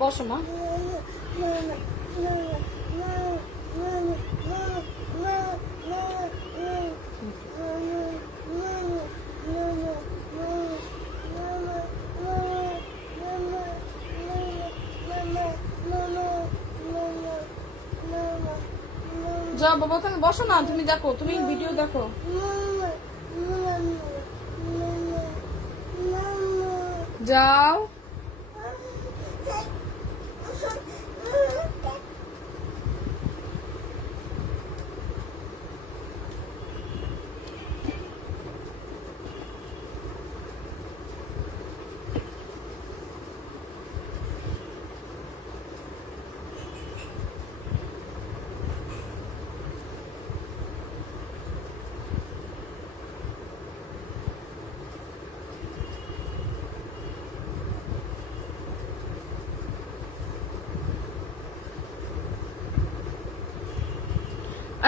বসো মা। যাও বাবা, তুমি বসো না, তুমি দেখো, তুমি ভিডিও দেখো। যাও।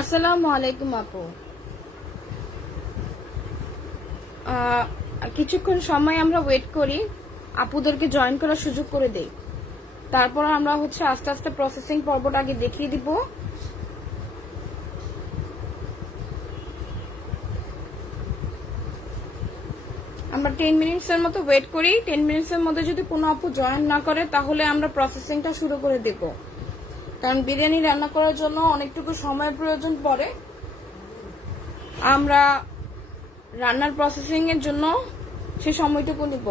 আসসালামু আলাইকুম আপু। কিছুক্ষণ সময় আমরা ওয়েট করি, আপুদেরকে জয়েন করার সুযোগ করে দেই, তারপর আমরা হচ্ছে আস্তে আস্তে প্রসেসিং পর্বটা আগে দেখিয়ে দিব। আমরা 10 মিনিটসের মতো ওয়েট করি। 10 মিনিটসের মধ্যে যদি কোনো আপু জয়েন না করে তাহলে আমরা প্রসেসিংটা শুরু করে দেব, কারণ বিরিয়ানি রান্না করার জন্য অনেকটুকু সময় প্রয়োজন পড়ে। আমরা রান্নার প্রসেসিং এর জন্য সে সময়টুকু নিব।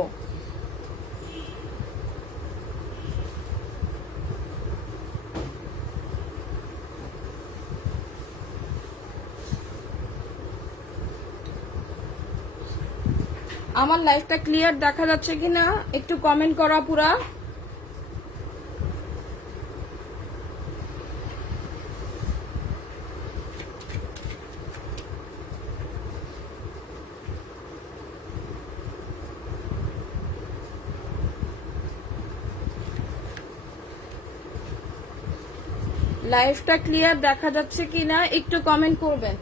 আমার লাইফটা ক্লিয়ার দেখা যাচ্ছে কিনা একটু কমেন্ট করা পুরা। লাইফটা ক্লিয়ার দেখা যাচ্ছে কিনা একটু কমেন্ট করবেন।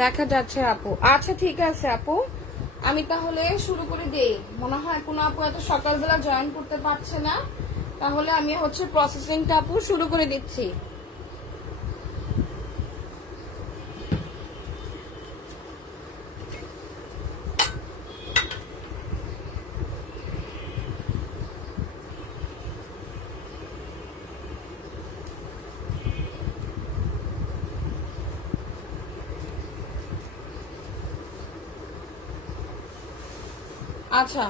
দেখা যাচ্ছে আপু। আচ্ছা ঠিক আছে আপু, আমি তাহলে শুরু করে দেই। মনে হয় কোনো আপু এত সকালবেলা জয়েন করতে পারছে না, তাহলে আমি হচ্ছে প্রসেসিংটা আপু শুরু করে দিচ্ছি। আচ্ছা,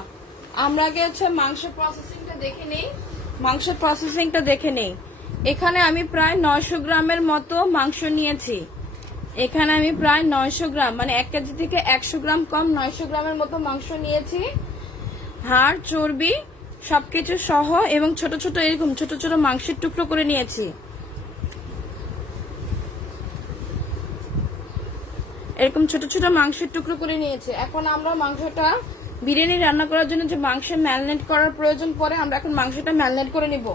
আমরা আগে হচ্ছে মাংসের প্রসেসিংটা দেখে নেই। এখানে আমি প্রায় 900 গ্রামের মতো মাংস নিয়েছি। এখানে আমি প্রায় 900 গ্রাম, মানে 1 কেজি থেকে 100 গ্রাম কম, 900 গ্রামের মতো মাংস নিয়েছি। হাড়, চর্বি সবকিছু সহ এবং ছোট ছোট এরকম ছোট ছোট মাংসের টুকরো করে নিয়েছি। এরকম ছোট ছোট মাংসের টুকরো করে নিয়েছি। এখন আমরা মাংসটা বিরিয়ানি রান্না করার জন্য যে মাংস ম্যারিনেট করার প্রয়োজন পড়ে, আমরা এখন মাংসটা ম্যারিনেট করে নিব।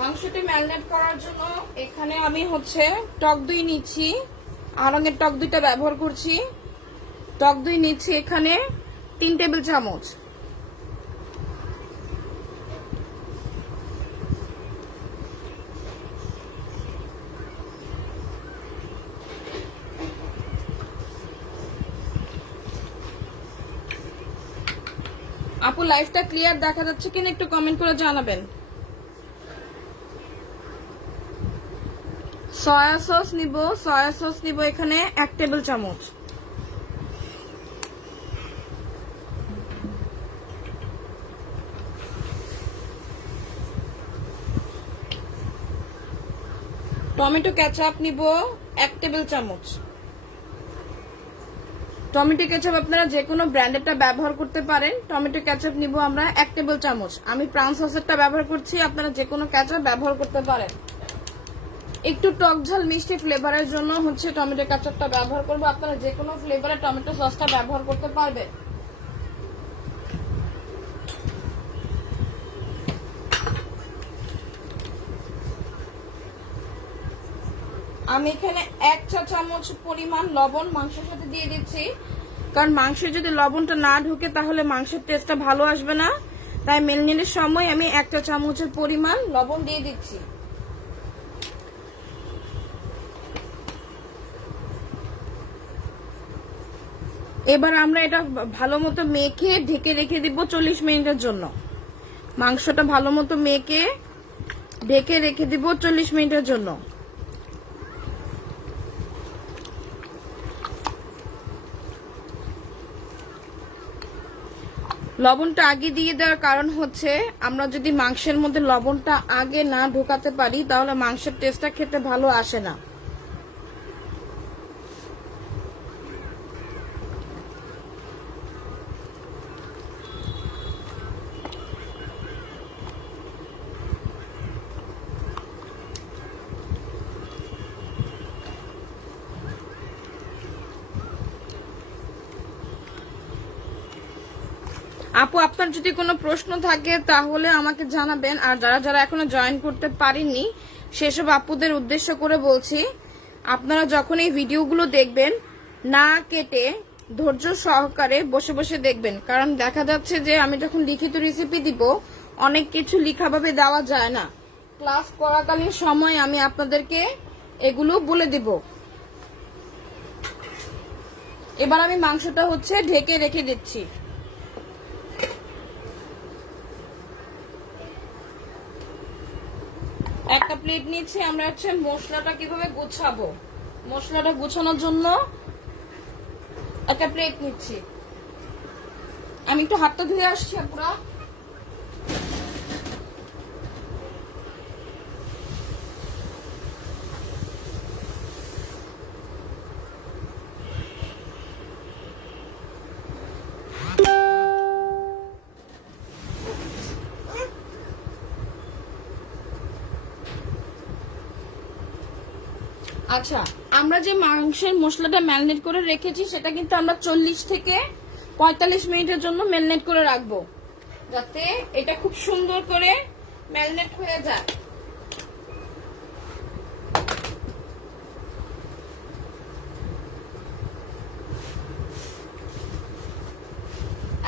মাংসটি ম্যারিনেট করার জন্য এখানে আমি হচ্ছে টক দই নিচ্ছি, আড়ঙের টক দইটা ব্যবহার করছি। টক দই নিচ্ছি এখানে 3 টেবিল চামচ। আপু লাইফটা ক্লিয়ার দেখা যাচ্ছে কিনা একটু কমেন্ট করে জানাবেন। সয়া সস নিব, সয়া সস নিব এখানে 1 টেবিল চামচ। টমেটো কেচাপ নিব 1 টেবিল চামচ। টমেটো কেচাপ আপনারা যে কোনো ব্র্যান্ডেরটা ব্যবহার করতে পারেন। টমেটো কেচাপ নিব আমরা 1 টেবিল চামচ। আমি প্রাণ সসেরটা ব্যবহার করছি, আপনারা যে কোনো কেচাপ ব্যবহার করতে পারেন। একটু টক ঝাল মিষ্টি ফ্লেভারের জন্য হচ্ছে টমেটো কেচাপটা ব্যবহার করব। আপনারা যে কোনো ফ্লেভারের টমেটো সসটা ব্যবহার করতে পারবেন। আমি এখানে 1 চা চামচ পরিমাণ লবণ মাংসের সাথে দিয়ে দিচ্ছি, কারণ মাংসে যদি লবণটা না ঢুকে তাহলে মাংসের টেস্টটা ভালো আসবে না। তাই মেরিনেটের সময় আমি 1 চা চামচের পরিমাণ লবণ দিয়ে দিচ্ছি। এবার আমরা এটা ভালো মতো মেখে ঢেকে রেখে দিব 40 মিনিটের জন্য। মাংসটা ভালো মতো মেখে ঢেকে রেখে দিব 40 মিনিটের জন্য। লবণটা আগে দিয়ে দেওয়ার কারণ হচ্ছে আমরা যদি মাংসের মধ্যে লবণটা আগে না ঢোকাতে পারি তাহলে মাংসের টেস্টটা খেতে ভালো আসে না। আপু, আপনার যদি কোনো প্রশ্ন থাকে তাহলে আমাকে জানাবেন। আর যারা যারা এখনো জয়েন করতে পারেননি সেসব আপুদের উদ্দেশ্য করে বলছি, আপনারা যখন এই ভিডিওগুলো দেখবেন না কেটে ধৈর্য সহকারে বসে বসে দেখবেন। কারণ দেখা যাচ্ছে যে আমি যখন লিখিত রেসিপি দিব অনেক কিছু লিখাভাবে দেওয়া যায় না। ক্লাস করাকালীন সময় আমি আপনাদেরকে এগুলো বলে দিব। এবার আমি মাংসটা হচ্ছে ঢেকে রেখে দিচ্ছি। একটা প্লেট নিচ্ছি। আমরা হচ্ছে মশলাটা কিভাবে গুছাবো, মশলাটা গুছানোর জন্য একটা প্লেট নিচ্ছি। আমি একটু হাতটা ধুয়ে আসছি আপুরা। আচ্ছা, আমরা যে মাংসের মশলাটা ম্যারিনেট করে রেখেছি সেটা কিন্তু আমরা 40 থেকে 45 মিনিটের জন্য ম্যারিনেট করে রাখবো, যাতে এটা খুব সুন্দর করে ম্যারিনেট হয়ে যায়।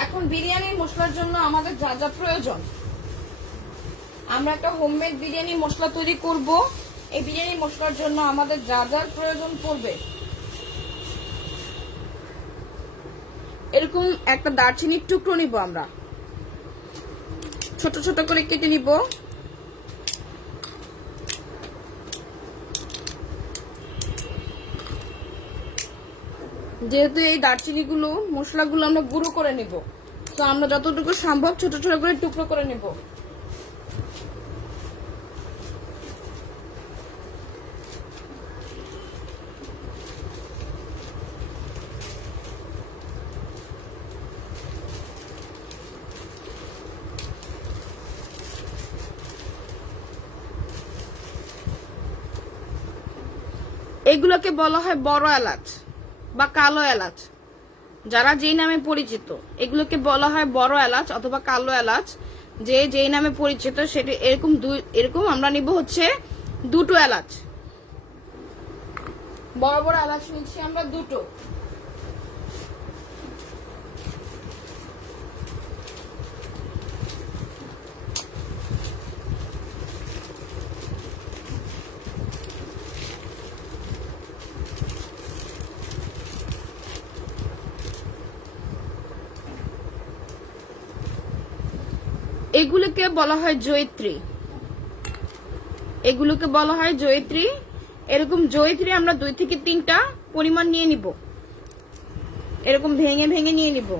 এখন বিরিয়ানি মশলার জন্য আমাদের যা যা প্রয়োজন, আমরা একটা হোমমেড বিরিয়ানি মশলা তৈরি করব। এই বিরিয়ানি মশলার জন্য আমাদের যা যা প্রয়োজন পড়বে, এরকম একটা দারচিনির টুকরো নিব, আমরা ছোট ছোট করে কেটে নিব। যেহেতু এই দারচিনি গুলো মশলাগুলো আমরা গুঁড়ো করে নিব, তো আমরা যতটুকু সম্ভব ছোট ছোট করে টুকরো করে নিব। এগুলোকে বলা হয় বড় এলাচ বা কালো এলাচ, যারা যেই নামে পরিচিত। এগুলোকে বলা হয় বড় এলাচ অথবা কালো এলাচ, যে যেই নামে পরিচিত সেটা। এরকম আমরা নিব হচ্ছে 2টো এলাচ, বড় বড় এলাচ নিচ্ছি আমরা 2টো। এগুলোকে বলা হয় জয়িত্রী, এগুলোকে বলা হয় জয়িত্রী। এরকম জয়িত্রী আমরা 2 থেকে 3টা পরিমাণ নিয়ে নিব, এরকম ভেঙে ভেঙে নিয়ে নিব।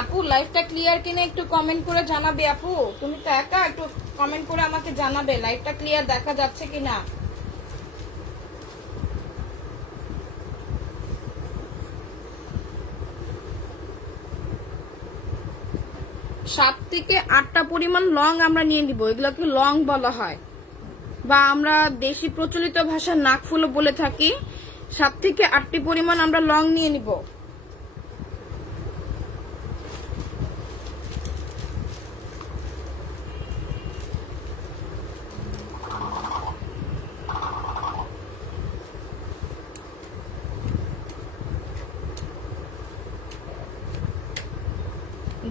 আপু লাইভটা ক্লিয়ার কিনা একটু কমেন্ট করে জানাবে। আপু তুমি তো একা, একটু কমেন্ট করে আমাকে জানাবে লাইভটা ক্লিয়ার দেখা যাচ্ছে কিনা। 7 থেকে 8টা পরিমাণ লং আমরা নিয়ে নিব, এগুলোকে লং বলা হয় বা আমরা দেশি প্রচলিত ভাষা নাকফুলও বলে থাকি। 7 থেকে 8টি পরিমাণ আমরা লং নিয়ে নিব।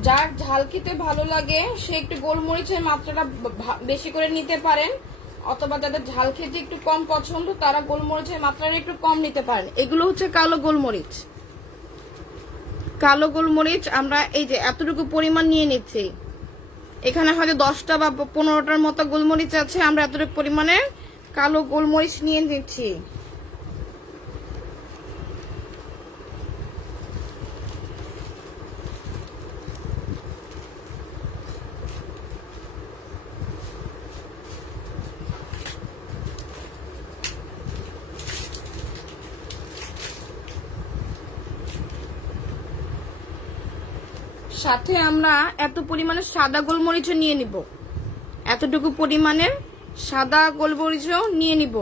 যার ঝাল খেতে ভালো লাগে সে একটু গোলমরিচের মাত্রাটা বেশি করে নিতে পারেন, অথবা যাদের ঝাল খেতে একটু কম পছন্দ তারা গোলমরিচের মাত্রাটা একটু কম নিতে পারেন। এগুলো হচ্ছে কালো গোলমরিচ। কালো গোলমরিচ আমরা এই যে এতটুকু পরিমাণ নিয়ে নিচ্ছি, এখানে হয়তো 10টা বা 15টার মতো গোলমরিচ আছে, আমরা এতটুকু পরিমাণে কালো গোলমরিচ নিয়ে নিচ্ছি। সাথে আমরা এত পরিমাণে সাদা গোলমরিচও নিয়ে নিব, এতটুকু পরিমাণের সাদা গোলমরিচও নিয়ে নিব।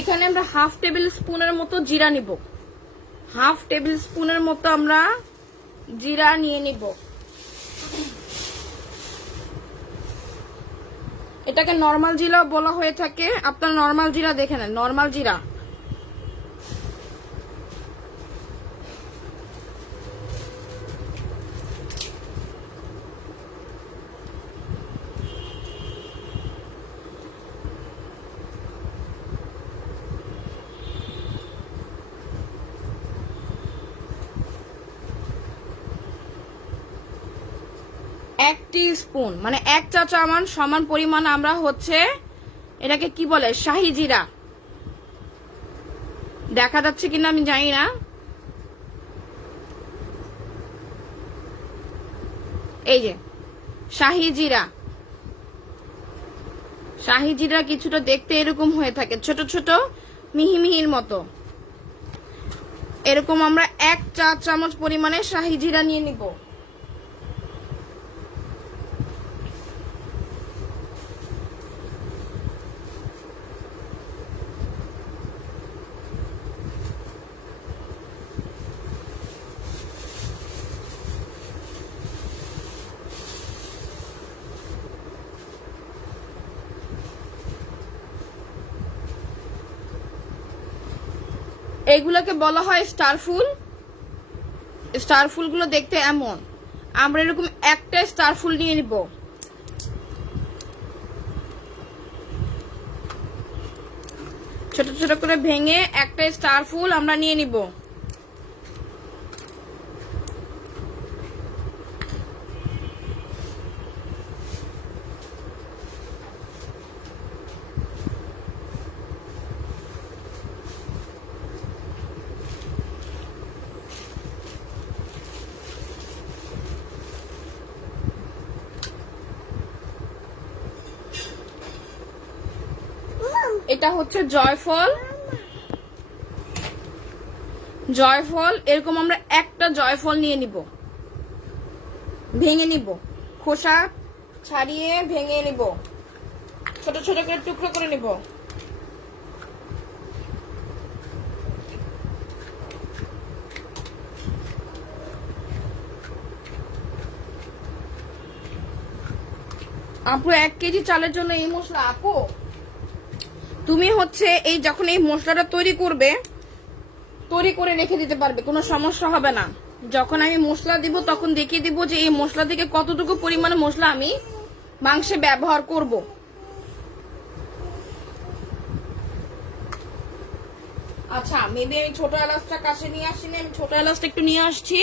এখানে আমরা হাফ টেবিল স্পুনের মতো জিরা নিব, হাফ টেবিল স্পুনের মতো আমরা জিরা নিয়ে নিব। এটাকে নরমাল জিরা বলা হয়ে থাকে, আপনারা নরমাল জিরা দেখে নেন, নরমাল জিরা। এক টিস্পুন মানে 1 চা চামচ সমান পরিমাণ আমরা হচ্ছে এটাকে কি বলে শাহি জিরা, দেখা যাচ্ছে কিনা আমি জানি না। এই যে শাহি জিরা, শাহি জিরা কিছুটা দেখতে এরকম হয়ে থাকে, ছোট ছোট মিহি মিহির মতো। এরকম আমরা 1 চা চামচ পরিমাণে শাহি জিরা নিয়ে নিব। এগুলোকে বলা হয় স্টার ফুল। স্টার ফুলগুলো দেখতে এমন, আমরা এরকম একটা স্টার ফুল নিয়ে নিব। ছোট ছোট করে ভেঙে একটা স্টার ফুল আমরা নিয়ে নিব। এটা হচ্ছে জয়ফল, জয়ফল এরকম আমরা একটা জয়ফল নিয়ে নিব, ভেঙে নিব, খোসা ছাড়িয়ে ভেঙে নিব, ছোট ছোট করে টুকরো করে নিব। আপু 1 কেজি চালের জন্য এই মশলা, আপু তুমি হচ্ছে এই যখন এই মশলাটা তৈরি করবে, তৈরি করে রেখে দিতে পারবে, কোনো সমস্যা হবে না। যখন আমি মশলা দিব তখন দেখিয়ে দিব যে এই মশলা থেকে কতটুকু পরিমাণে মশলা আমি মাংসে ব্যবহার করব। আচ্ছা মেবি আমি ছোট এলাচটা কাছে নিয়ে আসিনি, আমি ছোট এলাচটা একটু নিয়ে আসছি।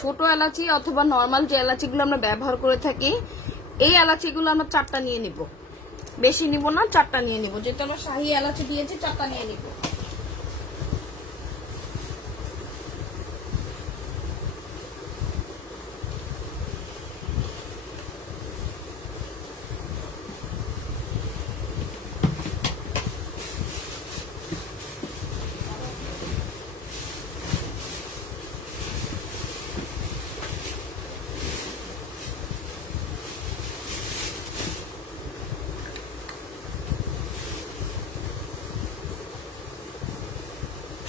ছোট এলাচি অথবা নর্মাল যে এলাচিগুলো আমরা ব্যবহার করে থাকি, এই এলাচিগুলো আমরা 4টা নিয়ে নিব, বেশি নিব না, 4টা নিয়ে নিব, যেহেতু আমরা শাহী এলাচি দিয়েছি 4টা নিয়ে নিব।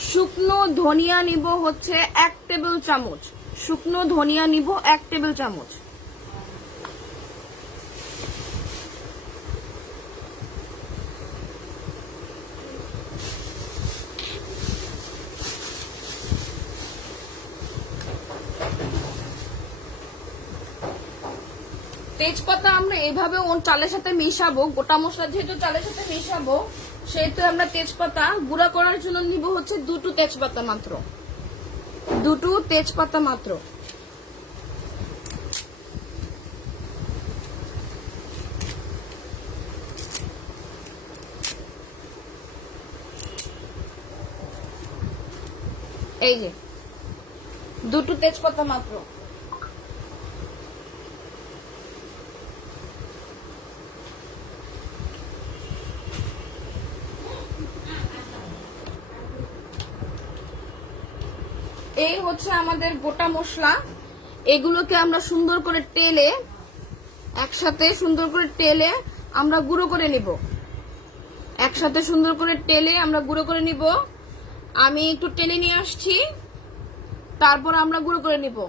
শুকনো ধনিয়া নিব হচ্ছে 1 টেবিল চামচ, শুকনো ধনিয়া নিব 1 টেবিল চামচ। তেজপাতা আমরা এভাবে চালের সাথে মিশাবো, গোটা মশলা যেহেতু চালের সাথে মিশাবো সেহেতু আমরা তেজপাতা গুঁড়া করার জন্য নিব হচ্ছে 2টো তেজপাতা মাত্র, 2টো তেজপাতা মাত্র। এই যে 2টো তেজপাতা মাত্র। এই হচ্ছে আমাদের গোটা মশলা, এগুলোকে আমরা সুন্দর করে টেলে একসাথে সুন্দর করে টেলে আমরা গুঁড়ো করে নিব, একসাথে সুন্দর করে টেলে আমরা গুঁড়ো করে নিব। আমি একটু টেলে নিয়ে আসছি, তারপর আমরা গুঁড়ো করে নিব।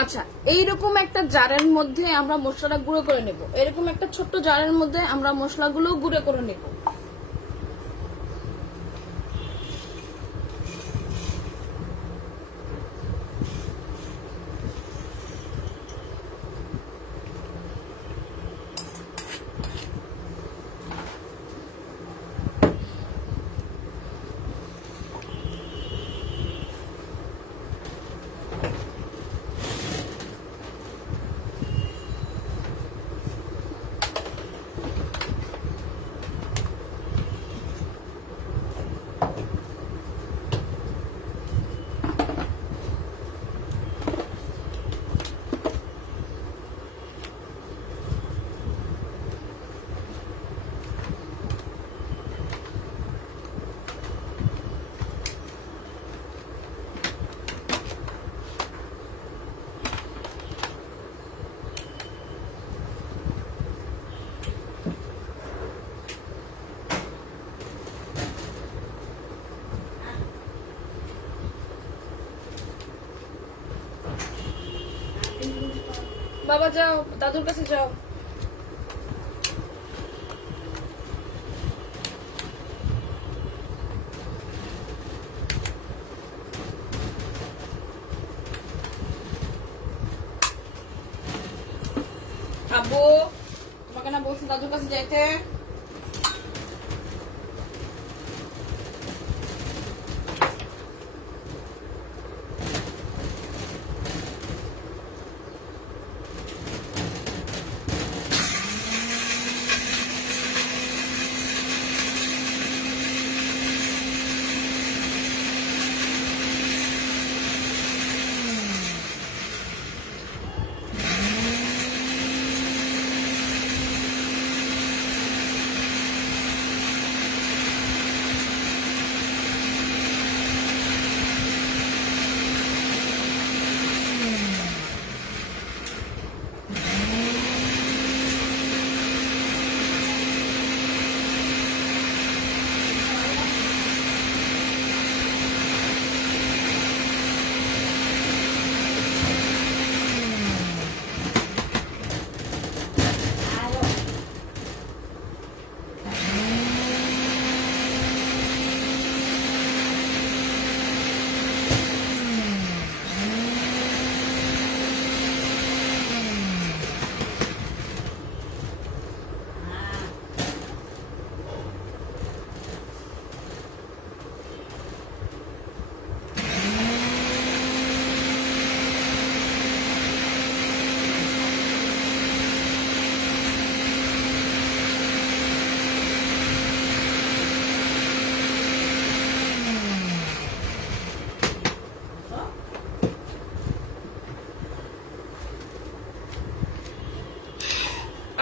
আচ্ছা, এইরকম একটা জারের মধ্যে আমরা মশলাটা গুঁড়ো করে নেব। এরকম একটা ছোট্ট জারের মধ্যে আমরা মশলাগুলো গুঁড়ো করে নেব। বাবা যাও, দাদুর কাছে যাও। আব্বু, তোমাকে না বলছি দাদুর কাছে যাইতে?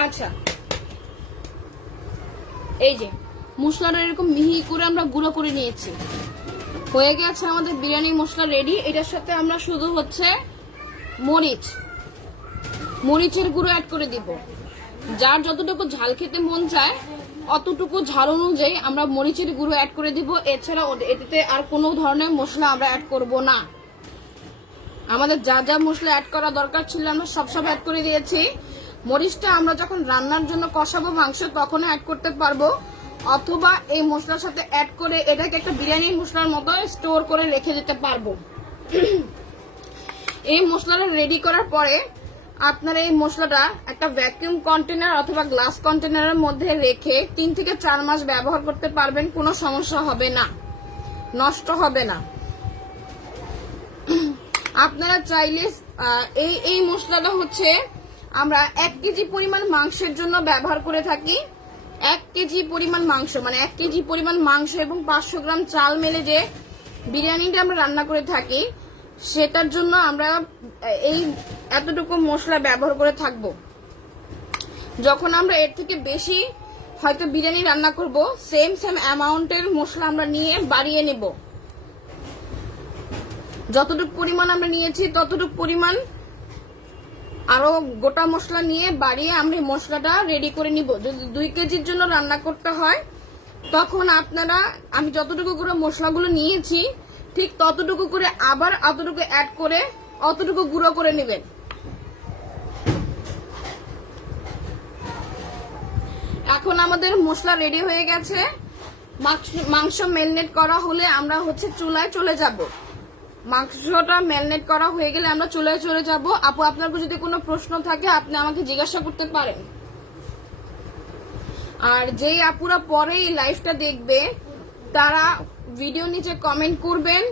আচ্ছা, এই যে মশলাটা এরকম মিহি করে আমরা গুঁড়ো করে নিয়েছি। হয়ে গেছে আমাদের বিরিয়ানি মশলা রেডি। এটার সাথে আমরা শুধু হচ্ছে মরিচের গুঁড়ো অ্যাড করে দিব। যার যতটুকু ঝাল খেতে মন চায় অতটুকু ঝাল অনুযায়ী আমরা মরিচের গুঁড়ো অ্যাড করে দিব। এছাড়া এতে আর কোনো ধরনের মশলা আমরা অ্যাড করব না। আমাদের যা যা মশলা অ্যাড করা দরকার ছিল আমরা সব অ্যাড করে দিয়েছি। মরিচটা আমরা যখন রান্নার জন্য কষাবো মাংস তখন অ্যাড করতে পারবো, অথবা এই মশলার সাথে অ্যাড করে এটাকে একটা বিরিয়ানি মশলার মতো স্টোর করে রেখে দিতে পারবো। এই মশলাটা রেডি করার পরে আপনারা এই মশলাটা একটা ভ্যাকুয়াম কন্টেনার অথবা গ্লাস কন্টেনারের মধ্যে রেখে 3 থেকে 4 মাস ব্যবহার করতে পারবেন। কোনো সমস্যা হবে না, নষ্ট হবে না। আপনারা চাইলে এই মশলাটা হচ্ছে আমরা 1 কেজি পরিমাণ মাংসের জন্য ব্যবহার করে থাকি। 1 কেজি পরিমাণ মাংস মানে 1 কেজি পরিমাণ মাংস এবং 500 গ্রাম চাল মেলে যে বিরিয়ানিটা আমরা রান্না করে থাকি সেটার জন্য আমরা এই এতটুকু মশলা ব্যবহার করে থাকব। যখন আমরা এর থেকে বেশি হয়তো বিরিয়ানি রান্না করব সেম অ্যামাউন্টের মশলা আমরা নিয়ে বাড়িয়ে নেব। যতটুকু পরিমাণ আমরা নিয়েছি ততটুকু পরিমাণ আরো গোটা মশলা নিয়ে বাড়িয়ে আমরা মশলাটা রেডি করে নিব। যদি 2 কেজির জন্য রান্না করতে হয় তখন আপনারা আমি যতটুকু করে মশলাগুলো নিয়েছি ঠিক ততটুকু করে আবার অতটুকু অ্যাড করে অতটুকু গুঁড়ো করে নেবেন। এখন আমাদের মশলা রেডি হয়ে গেছে। মাংস ম্যারিনেট করা হলে আমরা হচ্ছে চুলায় চলে যাব। মাংসটা ম্যারিনেট করা হয়ে গেলে আমরা চুলায় চলে যাব। আপু, আপনার যদি কোনো প্রশ্ন থাকে আপনি আমাকে জিজ্ঞাসা করতে পারেন। আর যেই আপুরা পরেই লাইভটা দেখবে তারা ভিডিও নিচে কমেন্ট করবেন,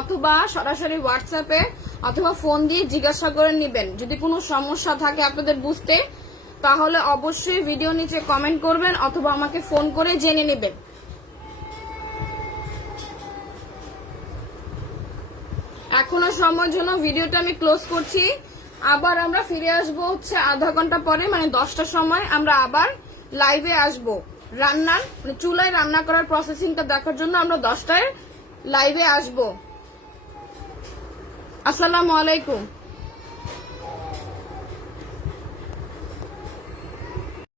অথবা সরাসরি হোয়াটসঅ্যাপে অথবা ফোন দিয়ে জিজ্ঞাসা করে নেবেন। যদি কোনো সমস্যা থাকে আপনাদের বুঝতে, তাহলে অবশ্যই ভিডিও নিচে কমেন্ট করবেন অথবা আমাকে ফোন করে জেনে নেবেন। এখনো সময়ের জন্য ভিডিওটা আমি ক্লোজ করছি। আবার আমরা ফিরে আসবো হচ্ছে আধা ঘন্টা পরে, মানে 10টার সময় আমরা আবার লাইভে আসবো। রান্নার মানে চুলায় রান্না করার প্রসেসিংটা দেখার জন্য আমরা 10টায় লাইভে আসবো। আসসালামু আলাইকুম।